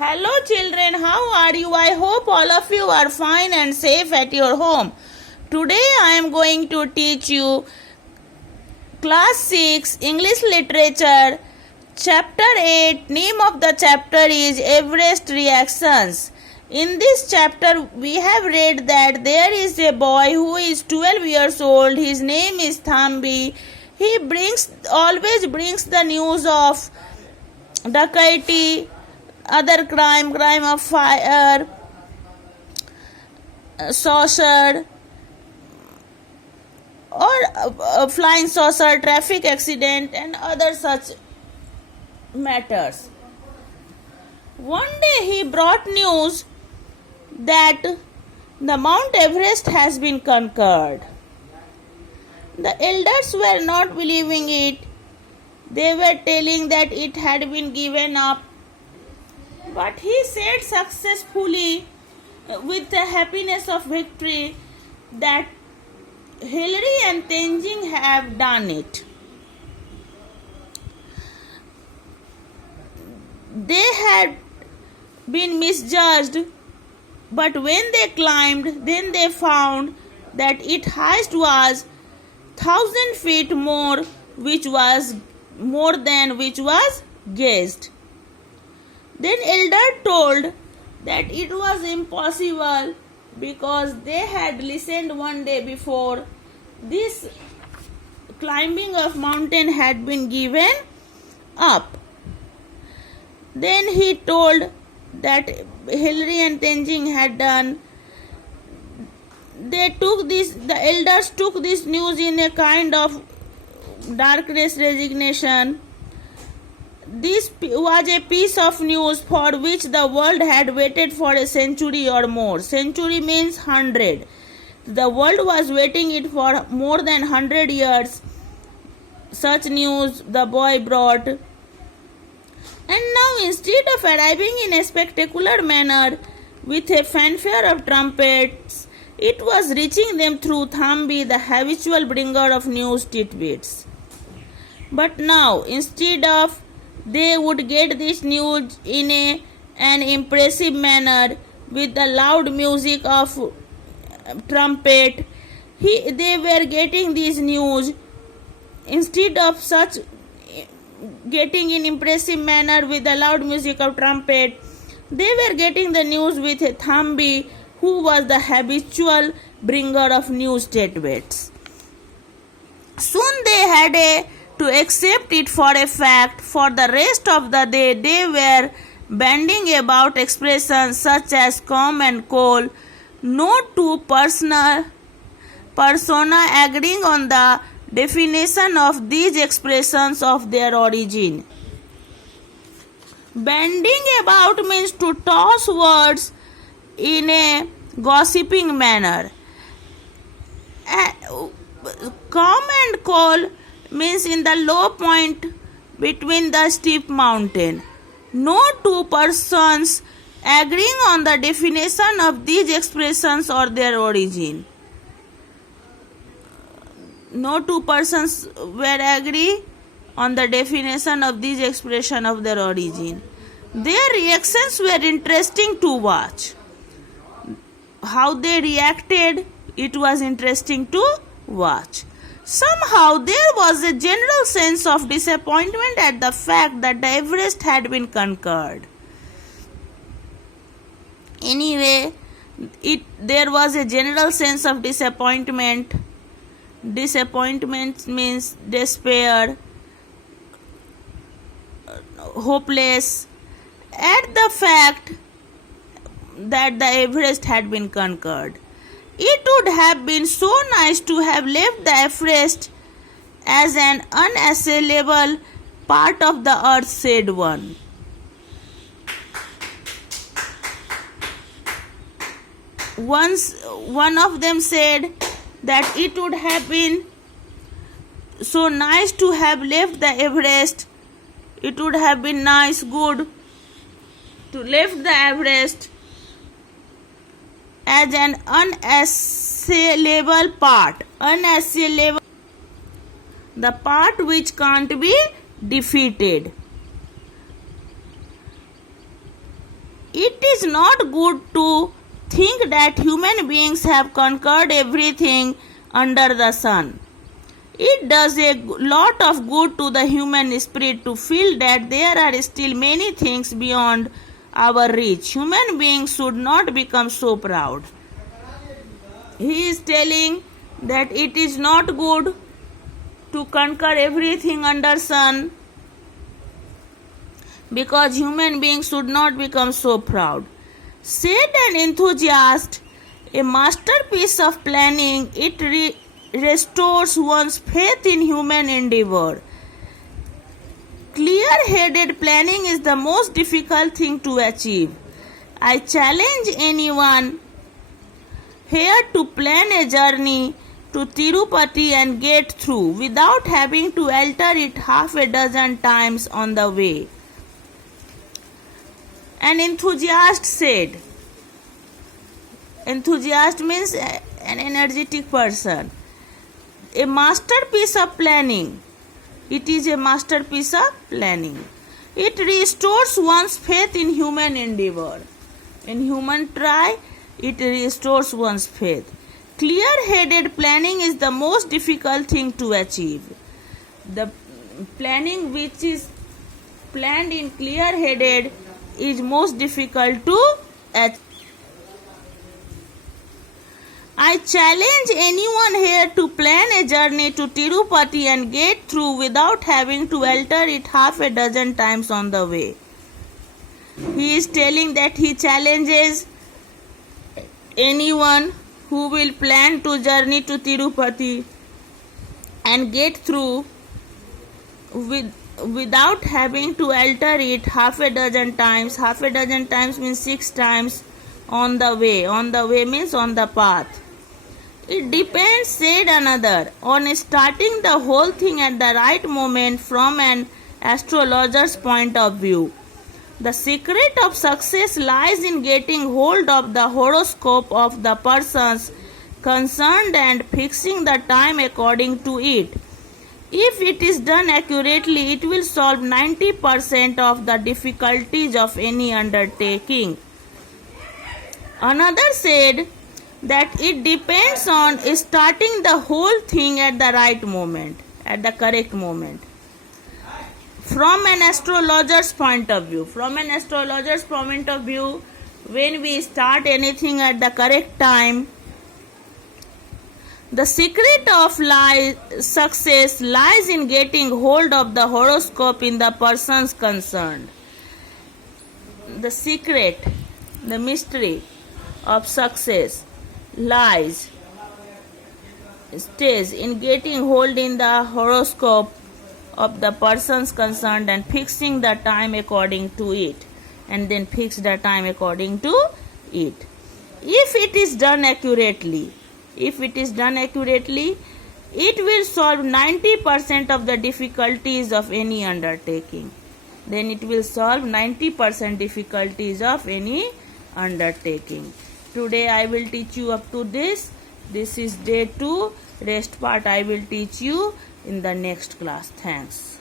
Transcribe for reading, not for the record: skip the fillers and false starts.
Hello children, how are you? I hope all of you are fine and safe at your home. Today I am going to teach you Class 6 English Literature Chapter 8. Name of the chapter is Everest Reactions. In this chapter we have read that there is a boy who is 12 years old. His name is Thambi. He always brings the news of dacoity, other crime of fire, saucer or flying saucer, traffic accident and other such matters. One day he brought news that the Mount Everest has been conquered. The elders were not believing it. They were telling that it had been given up. But he said successfully, with the happiness of victory, that Hillary and Tenzing have done it. They had been misjudged, but when they climbed, then they found that its height was 1,000 feet more, which was more than which was guessed. Then elder told that it was impossible because they had listened one day before. This climbing of mountain had been given up. Then he told that Hillary and Tenzing had done. The elders took this news in a kind of darkness resignation. This was a piece of news for which the world had waited for a century or more. Century means 100. The world was waiting it for more than 100 years. Such news the boy brought. And now, instead of arriving in a spectacular manner with a fanfare of trumpets, it was reaching them through Thambi, the habitual bringer of news tidbits. But now, instead of they would get this news in an impressive manner with the loud music of trumpet, they were getting this news instead of such getting in impressive manner with the loud music of trumpet. They were getting the news with a Thambi, who was the habitual bringer of news tidbits. Soon they had to accept it for a fact. For the rest of the day, they were bandying about expressions such as calm and cool. No two persona agreeing on the definition of these expressions of their origin. Bandying about means to toss words in a gossiping manner. Calm and cool means in the low point between the steep mountain. No two persons agreeing on the definition of these expressions or their origin. No two persons were agree on the definition of these expressions of their origin. Their reactions were interesting to watch. How they reacted, it was interesting to watch. Somehow there was a general sense of disappointment at the fact that the Everest had been conquered. Anyway, there was a general sense of disappointment. Disappointment means despair, hopeless, at the fact that the Everest had been conquered. It would have been so nice to have left the Everest as an unassailable part of the earth, said one. Once one of them said that it would have been so nice to have left the Everest. It would have been nice, good to left the Everest as an unassailable part. Unassailable, the part which can't be defeated. It is not good to think that human beings have conquered everything under the sun. It does a lot of good to the human spirit to feel that there are still many things beyond our reach. Human beings should not become so proud. He is telling that it is not good to conquer everything under sun, because human beings should not become so proud. Said an enthusiast, a masterpiece of planning, it restores one's faith in human endeavor. Clear-headed planning is the most difficult thing to achieve. I challenge anyone here to plan a journey to Tirupati and get through without having to alter it half a dozen times on the way. An enthusiast said. Enthusiast means an energetic person. A masterpiece of planning. It is a masterpiece of planning. It restores one's faith in human endeavor. In human try, it restores one's faith. Clear-headed planning is the most difficult thing to achieve. The planning which is planned in clear-headed is most difficult to achieve. I challenge anyone here to plan a journey to Tirupati and get through without having to alter it half a dozen times on the way. He is telling that he challenges anyone who will plan to journey to Tirupati and get through without having to alter it half a dozen times. Half a dozen times means 6 times on the way. On the way means on the path. It depends, said another, on starting the whole thing at the right moment from an astrologer's point of view. The secret of success lies in getting hold of the horoscope of the persons concerned and fixing the time according to it. If it is done accurately, it will solve 90% of the difficulties of any undertaking. Another said that it depends on starting the whole thing at the right moment, at the correct moment. From an astrologer's point of view. From an astrologer's point of view, when we start anything at the correct time, the secret of success lies in getting hold of the horoscope in the persons concerned. The secret, the mystery of success stays in getting hold in the horoscope of the persons concerned and fixing the time according to it, and then fix the time according to it. If it is done accurately, it will solve 90% of the difficulties of any undertaking. Then it will solve 90% difficulties of any undertaking. Today I will teach you up to this. This is day 2. Rest part I will teach you in the next class. Thanks.